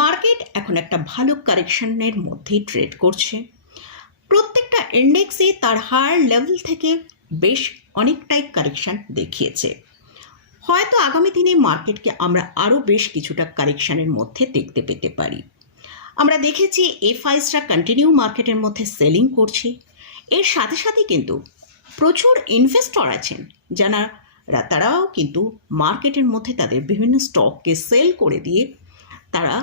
Market এখন একটা ভালো কারেকশনের মধ্যেই ট্রেড করছে। প্রত্যেকটা ইন্ডেক্সে তার হায়ার লেভেল থেকে বেশ অনেকটাই কারেকশন দেখিয়েছে। হয়তো আগামী দিনে মার্কেটকে আমরা আরও বেশ কিছুটা কারেকশানের মধ্যে দেখতে পেতে পারি। আমরা দেখেছি এফআইসরা কন্টিনিউ মার্কেটের মধ্যে সেলিং করছে। এর সাথে সাথে কিন্তু প্রচুর ইনভেস্টর আছেন যারা, তারাও কিন্তু মার্কেটের মধ্যে তাদের বিভিন্ন স্টককে সেল করে দিয়ে তারা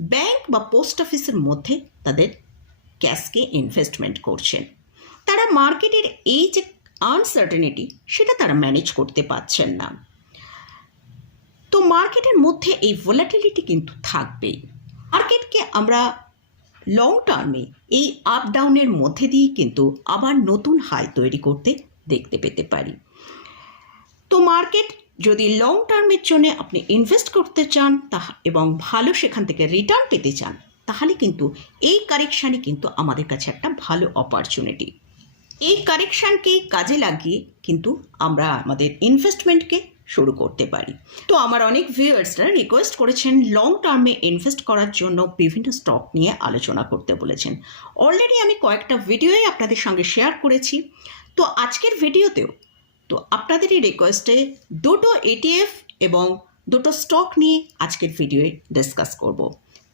ব্যাংক বা পোস্ট অফিসের মধ্যে তাদের ক্যাশকে ইনভেস্টমেন্ট করছেন। তারা মার্কেটের এই যে আনসার্টেনিটি সেটা তারা ম্যানেজ করতে পারছেন না। তো মার্কেটের মধ্যে এই ভোলাটিলিটি কিন্তু থাকবেই। মার্কেটকে আমরা লং টার্মে এই আপ ডাউনের মধ্যে দিয়ে কিন্তু আবার নতুন হাই তৈরি করতে দেখতে পেতে পারি। তো মার্কেট যদি লং টার্মের জন্য আপনি ইনভেস্ট করতে চান তা এবং ভালো সেখান থেকে রিটার্ন পেতে চান, তাহলে কিন্তু এই কারেকশানই কিন্তু আমাদের কাছে একটা ভালো অপরচুনিটি এই কারেকশানকে কাজে লাগিয়ে কিন্তু আমরা আমাদের ইনভেস্টমেন্টকে শুরু করতে পারি। তো আমার অনেক ভিউয়ার্সরা রিকোয়েস্ট করেছেন লং টার্মে ইনভেস্ট করার জন্য বিভিন্ন স্টক নিয়ে আলোচনা করতে বলেছেন। অলরেডি আমি কয়েকটা ভিডিওই আপনাদের সঙ্গে শেয়ার করেছি। তো আজকের ভিডিওতেও তো আপনাদেরই রিকোয়েস্টে দুটো এটিএফ এবং দুটো স্টক নিয়ে আজকের ভিডিওয়ে ডিসকাস করব।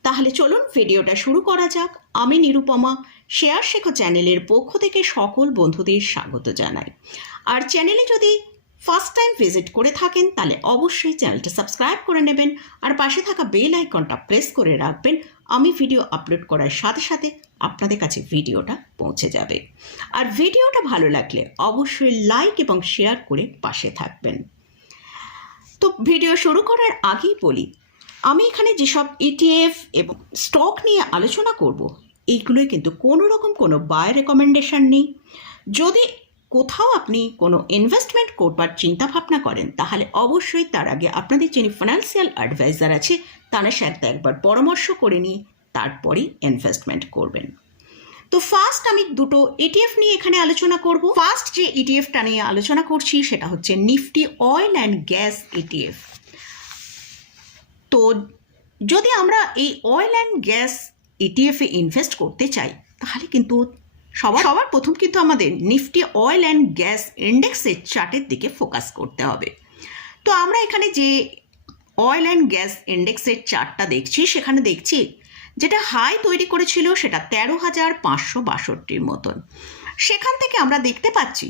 তাহলে চলুন ভিডিওটা শুরু করা যাক। আমি নিরুপমা, শেয়ার শেখো চ্যানেলের পক্ষ থেকে সকল বন্ধুদের স্বাগত জানাই। আর চ্যানেলে যদি ফার্স্ট টাইম ভিজিট করে থাকেন, তাহলে অবশ্যই চ্যানেলটা সাবস্ক্রাইব করে নেবেন আর পাশে থাকা বেল আইকনটা প্রেস করে রাখবেন আমি ভিডিও আপলোড করার সাথে সাথে আপনাদের কাছে ভিডিওটা পৌঁছে যাবে। আর ভিডিওটা ভালো লাগলে অবশ্যই লাইক এবং শেয়ার করে পাশে থাকবেন। তো ভিডিও শুরু করার আগেই বলি, আমি এখানে যেসব ইটিএফ এবং স্টক নিয়ে আলোচনা করব এইগুলোই কিন্তু কোনো রকম কোনো বায় রেকমেন্ডেশন নেই। যদি কোথাও আপনি কোনো ইনভেস্টমেন্ট করবার চিন্তা ভাবনা করেন, তাহলে অবশ্যই তার আগে আপনাদের যিনি ফিনান্সিয়াল অ্যাডভাইজার আছে, তার সাথে একবার পরামর্শ করে নিয়ে তারপরেই ইনভেস্টমেন্ট করবেন। তো ফার্স্ট আমি দুটো ইটিএফ নিয়ে এখানে আলোচনা করব। ফার্স্ট যে ইটিএফটা নিয়ে আলোচনা করছি, সেটা হচ্ছে Nifty oil and gas ETF তো যদি আমরা এই অয়েল অ্যান্ড গ্যাস ইটিএফে ইনভেস্ট করতে চাই, তাহলে কিন্তু সবার সবার প্রথম কিন্তু আমাদের নিফটি অয়েল অ্যান্ড গ্যাস ইন্ডেক্সের চার্টের দিকে ফোকাস করতে হবে। তো আমরা এখানে যে অয়েল অ্যান্ড গ্যাস ইন্ডেক্সের চার্টটা দেখছি, সেখানে দেখছি যেটা হাই তৈরি করেছিল সেটা তেরো হাজার পাঁচশো বাষট্টির মতন। সেখান থেকে আমরা দেখতে পাচ্ছি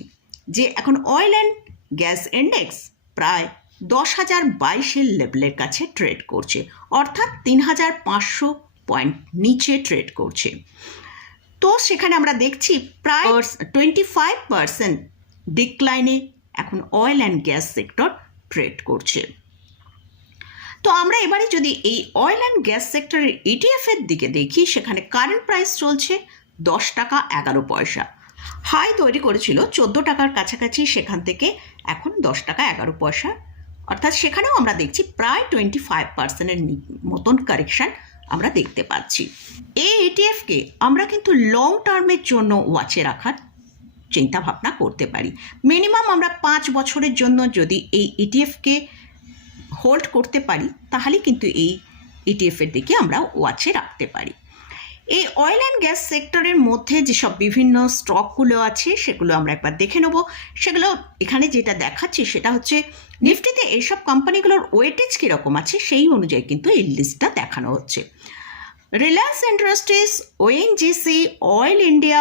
যে এখন অয়েল অ্যান্ড গ্যাস ইন্ডেক্স প্রায় দশ হাজার বাইশের লেভেলের কাছে ট্রেড করছে, অর্থাৎ তিন হাজার পাঁচশো পয়েন্ট নিচে ট্রেড করছে। তো সেখানে আমরা দেখছি প্রায় টোয়েন্টি ফাইভ পার্সেন্ট ডিক্লাইনে এখন oil and gas sector trade করছে। তো আমরা এবারে যদি এই অয়েল অ্যান্ড গ্যাস সেক্টরের ইটিএফের দিকে দেখি সেখানে কারেন্ট প্রাইস চলছে দশ টাকা এগারো পয়সা। হাই তৈরি করেছিল চোদ্দ টাকার কাছাকাছি সেখান থেকে এখন দশ টাকা এগারো পয়সা। অর্থাৎ সেখানেও আমরা দেখছি প্রায় টোয়েন্টি ফাইভ পার্সেন্টের মতন কারেকশান আমরা দেখতে পাচ্ছি। এই এটিএফকে আমরা কিন্তু লং টার্মের জন্য ওয়াচে রাখার চিন্তা ভাবনা করতে পারি। মিনিমাম আমরা পাঁচ বছরের জন্য যদি এই এটিএফকে হোল্ড করতে পারি তাহলে কিন্তু এই ইটিএফের দিকে আমরা ওয়াচে রাখতে পারি। এই অয়েল অ্যান্ড গ্যাস সেক্টরের মধ্যে যেসব বিভিন্ন স্টকগুলো আছে, সেগুলো আমরা একবার দেখে নেব। সেগুলো এখানে যেটা দেখাচ্ছি, সেটা হচ্ছে নিফটিতে এইসব কোম্পানিগুলোর ওয়েটেজ কীরকম আছে, সেই অনুযায়ী কিন্তু এই লিস্টটা দেখানো হচ্ছে। Reliance industries ONGC oil India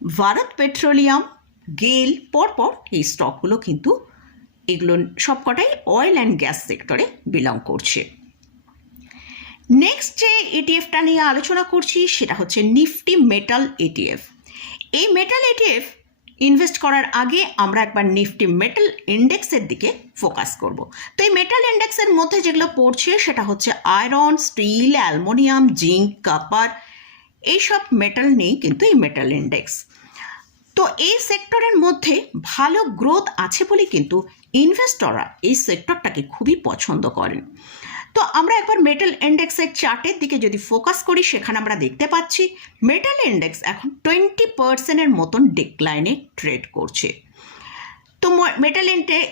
Bharat petroleum গেল পরপর এই স্টকগুলো কিন্তু এগুলো সবকটাই অয়েল অ্যান্ড গ্যাস সেক্টরে বিলং করছে। নেক্সট যে এটিএফটা নিয়ে আলোচনা করছি সেটা হচ্ছে নিফটি মেটাল এটিএফ এই মেটাল এটিএফ ইনভেস্ট করার আগে আমরা একবার নিফটি মেটাল ইন্ডেক্সের দিকে ফোকাস করব। তো এই মেটাল ইন্ডেক্সের মধ্যে যেগুলো পড়ছে সেটা হচ্ছে iron, steel, aluminium, zinc, copper, এইসব মেটাল নেই কিন্তু এই মেটাল ইন্ডেক্স। তো এই সেক্টরের মধ্যে ভালো গ্রোথ আছে বলে কিন্তু ইনভেস্টররা এই সেক্টরটাকে খুবই পছন্দ করেন। তো আমরা একবার মেটাল ইন্ডেক্সের চার্টের দিকে যদি ফোকাস করি, সেখানে আমরা দেখতে পাচ্ছি মেটাল ইন্ডেক্স এখন টোয়েন্টি পার্সেন্টের মতন ডিক্লাইনে ট্রেড করছে। তো মেটাল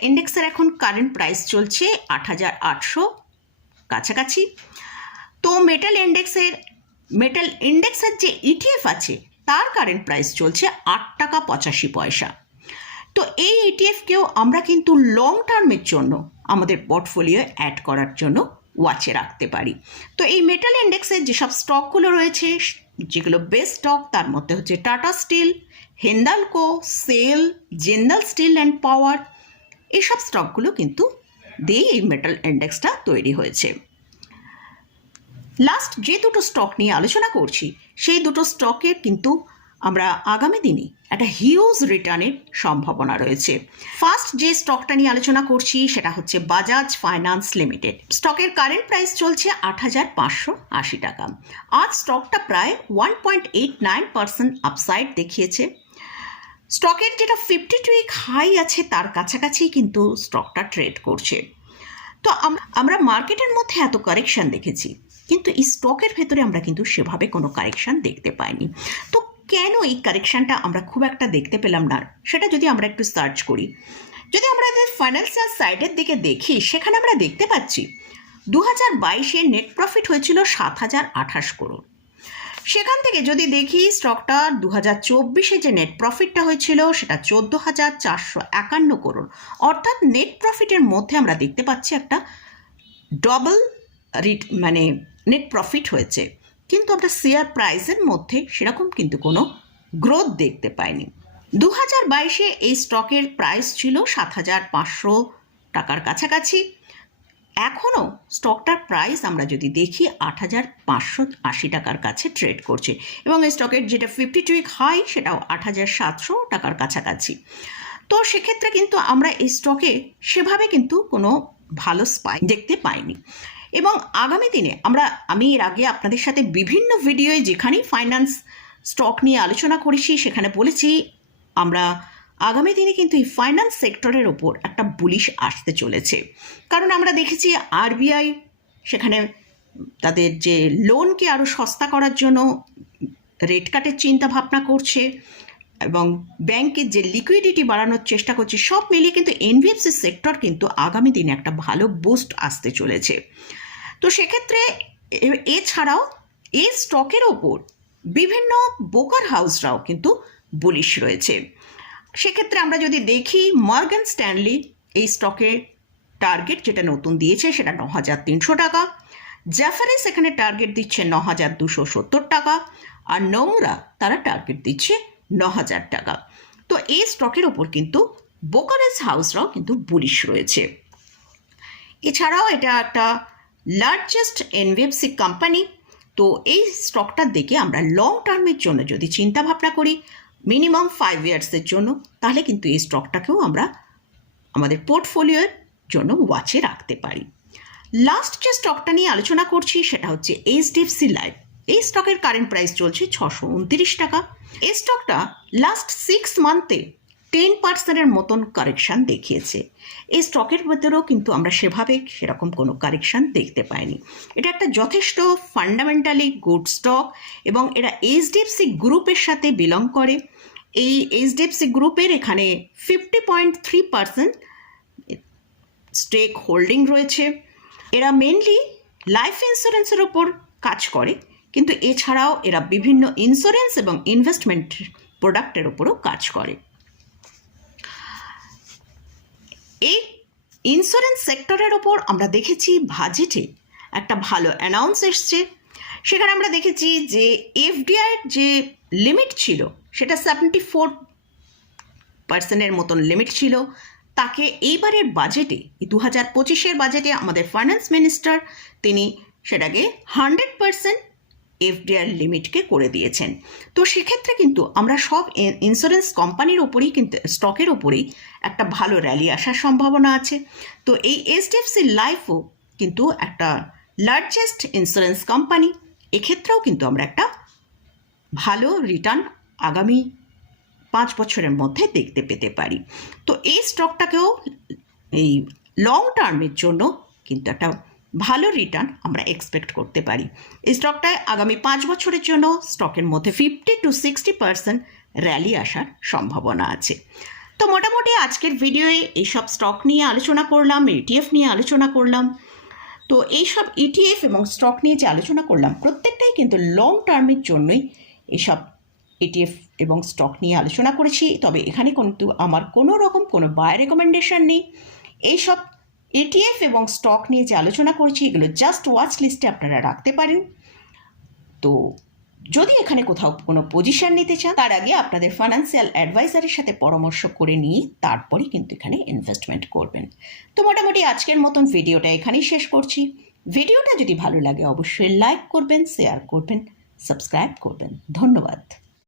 ইন্ডেক্সের এখন কারেন্ট প্রাইস চলছে আট হাজার আটশো কাছাকাছি। তো মেটাল ইন্ডেক্সের মেটাল ইন্ডেক্সের যে ইটিএফ আছে, তার কারেন্ট প্রাইস চলছে আট টাকা পঁচাশি পয়সা। তো এই ইটিএফকেও আমরা কিন্তু লং টার্মের জন্য আমাদের পোর্টফোলিও অ্যাড করার জন্য ওয়াচে রাখতে পারি। তো এই মেটাল ইন্ডেক্সের যেসব স্টকগুলো রয়েছে, যেগুলো বেস্ট স্টক তার মধ্যে হচ্ছে টাটা স্টিল হিন্দালকো সেল জিন্দাল স্টিল অ্যান্ড পাওয়ার এইসব স্টকগুলো কিন্তু দিয়ে এই মেটাল ইন্ডেক্সটা তৈরি হয়েছে। লাস্ট যে দুটো স্টক নিয়ে আলোচনা করছি, সেই দুটো স্টকের কিন্তু আমরা আগামী দিনে একটা হিউজ রিটার্নের সম্ভাবনা রয়েছে। ফার্স্ট যে স্টকটা নিয়ে আলোচনা করছি সেটা হচ্ছে বাজাজ ফাইন্যান্স লিমিটেড স্টকের কারেন্ট প্রাইস চলছে আট হাজার পাঁচশো আশি টাকা। আজ স্টকটা প্রায় one point eight nine percent upside দেখিয়েছে। স্টকের যেটা ফিফটি টু উইক হাই আছে তার কাছাকাছি কিন্তু স্টকটা ট্রেড করছে। তো আমরা মার্কেটের মধ্যে এত কারেকশান দেখেছি, কিন্তু এই স্টকের ভেতরে আমরা কিন্তু সেভাবে কোনো কারেকশন দেখতে পাইনি। তো কেন এই কারেকশনটা আমরা খুব একটা দেখতে পেলাম না? সেটা যদি আমরা একটু সার্চ করি। যদি আমরা ফাইন্যান্সিয়াল সাইডের দিকে দেখি, সেখানে আমরা দেখতে পাচ্ছি দু হাজার বাইশে নেট প্রফিট হয়েছিল সাত হাজার আঠাশ করোড় সেখান থেকে যদি দেখি স্টকটা দু হাজার চব্বিশে যে নেট প্রফিটটা হয়েছিল, সেটা চোদ্দ হাজার চারশো একান্ন করোড় অর্থাৎ নেট প্রফিটের মধ্যে আমরা দেখতে পাচ্ছি একটা ডবল রিট মানে নেট প্রফিট হয়েছে। কিন্তু আমরা শেয়ার প্রাইসের মধ্যে সেরকম কিন্তু কোনো গ্রোথ দেখতে পাইনি। দু হাজার বাইশে এই স্টকের প্রাইস ছিল সাত হাজার পাঁচশো টাকার কাছাকাছি। এখনও স্টকটার প্রাইস আমরা যদি দেখি আট হাজার পাঁচশো আশি টাকার কাছে ট্রেড করছে। এবং এই স্টকের যেটা ফিফটি টু উইক হাই সেটাও আট হাজার সাতশো টাকার কাছাকাছি। তো সেক্ষেত্রে কিন্তু আমরা এই স্টকে সেভাবে কিন্তু কোনো ভালো স্পাই দেখতে পাইনি। এবং আগামী দিনে আমরা, আমি এর আগে আপনাদের সাথে বিভিন্ন ভিডিওয়ে যেখানেই ফাইন্যান্স স্টক নিয়ে আলোচনা করেছি, সেখানে বলেছি, আমরা আগামী দিনে কিন্তু এই ফাইন্যান্স সেক্টরের ওপর একটা বুলিশ আসতে চলেছে। কারণ আমরা দেখেছি আরবিআই সেখানে তাদের যে লোনকে আরও সস্তা করার জন্য রেট কাটের চিন্তা ভাবনা করছে এবং ব্যাংকের যে লিকুইডিটি বাড়ানোর চেষ্টা করছে, সব মিলিয়ে কিন্তু এনবিএফসি সেক্টর কিন্তু আগামী দিনে একটা ভালো বুস্ট আসতে চলেছে। তো সেক্ষেত্রে এছাড়াও এই স্টকের ওপর বিভিন্ন বোকার হাউসরাও কিন্তু বুলিশ রয়েছে। সেক্ষেত্রে আমরা যদি দেখি মর্গান স্ট্যানলি এই স্টকের টার্গেট যেটা নতুন দিয়েছে সেটা ন হাজার তিনশো টাকা জ্যাফারিস এখানে টার্গেট দিচ্ছে ন হাজার দুশো সত্তর টাকা, আর নোংরা তারা টার্গেট দিচ্ছে ন হাজার টাকা। তো এই স্টকের ওপর কিন্তু বোকারেজ হাউসরাও কিন্তু বুলিশ রয়েছে। এছাড়াও এটা একটা লার্জেস্ট এনভিএফসি কোম্পানি তো এই স্টকটার দিকে আমরা লং টার্মের জন্য যদি চিন্তা ভাবনা করি মিনিমাম ফাইভ ইয়ার্সের জন্য, তাহলে কিন্তু এই স্টকটাকেও আমরা আমাদের পোর্টফোলিওর জন্য ওয়াচে রাখতে পারি। লাস্ট যে স্টকটা নিয়ে আলোচনা করছি, সেটা হচ্ছে এইচডিএফসি লাইফ এই স্টকের কারেন্ট প্রাইস চলছে ছশো উনত্রিশ টাকা। এই স্টকটা লাস্ট সিক্স মান্থে টেন পার্সেন্টের মতন কারেকশান দেখিয়েছে। এই স্টকের ভেতরেও কিন্তু আমরা সেভাবে সেরকম কোনো কারেকশান দেখতে পাইনি। এটা একটা যথেষ্ট ফান্ডামেন্টালি গুড স্টক এবং এরা এইচডিএফসি গ্রুপের সাথে বিলং করে। এই এইচডিএফসি গ্রুপের এখানে fifty point three percent stake holding রয়েছে। এরা মেনলি লাইফ ইন্স্যুরেন্সের ওপর কাজ করে, কিন্তু এছাড়াও এরা বিভিন্ন ইন্স্যুরেন্স এবং ইনভেস্টমেন্ট প্রোডাক্টের ওপরও কাজ করে। এই ইন্স্যুরেন্স সেক্টরের ওপর আমরা দেখেছি বাজেটে একটা ভালো অ্যানাউন্স এসছে। সেখানে আমরা দেখেছি যে এফডিআইয়ের যে লিমিট ছিল, সেটা সেভেন্টি ফোর পার্সেন্টের মতন লিমিট ছিল। তাকে এইবারের বাজেটে দু হাজার পঁচিশের বাজেটে আমাদের ফাইন্যান্স মিনিস্টার তিনি সেটাকে হান্ড্রেড পার্সেন্ট এফডিআর লিমিটকে করে দিয়েছেন। তো সেক্ষেত্রে কিন্তু আমরা সব ইন্স্যুরেন্স কোম্পানির ওপরেই কিন্তু স্টকের ওপরেই একটা ভালো র্যালি আসার সম্ভাবনা আছে। তো এই এইচডিএফসি লাইফও কিন্তু একটা লার্জেস্ট ইন্স্যুরেন্স কোম্পানি এক্ষেত্রেও কিন্তু আমরা একটা ভালো রিটার্ন আগামী পাঁচ বছরের মধ্যে দেখতে পেতে পারি। তো এই স্টকটাকেও এই লং টার্মের জন্য কিন্তু একটা ভালো রিটার্ন আমরা এক্সপেক্ট করতে পারি। এই স্টকটায় আগামী পাঁচ বছরের জন্য স্টকের মধ্যে fifty two sixty percent rally আসার সম্ভাবনা আছে। তো মোটামুটি আজকের ভিডিওয়ে এইসব স্টক নিয়ে আলোচনা করলাম এটিএফ নিয়ে আলোচনা করলাম। তো এইসব ইটিএফ এবং স্টক নিয়ে যে আলোচনা করলাম, প্রত্যেকটাই কিন্তু লং টার্মের জন্যই এইসব ইটিএফ এবং স্টক নিয়ে আলোচনা করেছি। তবে এখানে কিন্তু আমার কোনো রকম কোনো বায় রেকমেন্ডেশন নেই। এইসব ইটিএফ এবং স্টক নিয়ে যে আলোচনা করেছি, এগুলো জাস্ট ওয়াচ লিস্টে আপনারা রাখতে পারেন। তো যদি এখানে কোথাও কোনো পজিশন নিতে চান, তার আগে আপনাদের ফাইন্যান্সিয়াল অ্যাডভাইজারের সাথে পরামর্শ করে নিয়ে তারপরে কিন্তু এখানে ইনভেস্টমেন্ট করবেন। তো মোটামুটি আজকের মতন ভিডিওটা এখানেই শেষ করছি। ভিডিওটা যদি ভালো লাগে, অবশ্যই লাইক করবেন শেয়ার করবেন সাবস্ক্রাইব করবেন। ধন্যবাদ।